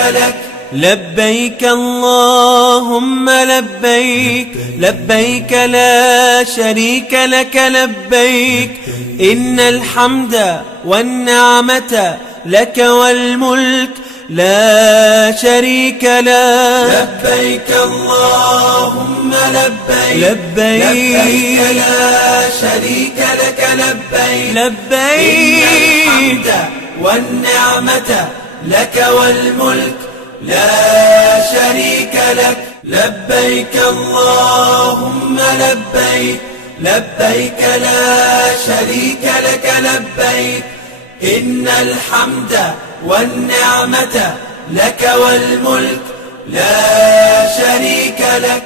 لك. لبيك اللهم لبيك، لبيك لا شريك لك لبيك، إن الحمد والنعمة لك والملك لا شريك لك. لبيك اللهم لبيك، لبيك لا شريك لك لبيك، لبيك إن الحمد والنعمة لك والملك لا شريك لك. لبيك اللهم لبيك، لبيك لا شريك لك لبيك، إن الحمد والنعمة لك والملك لا شريك لك.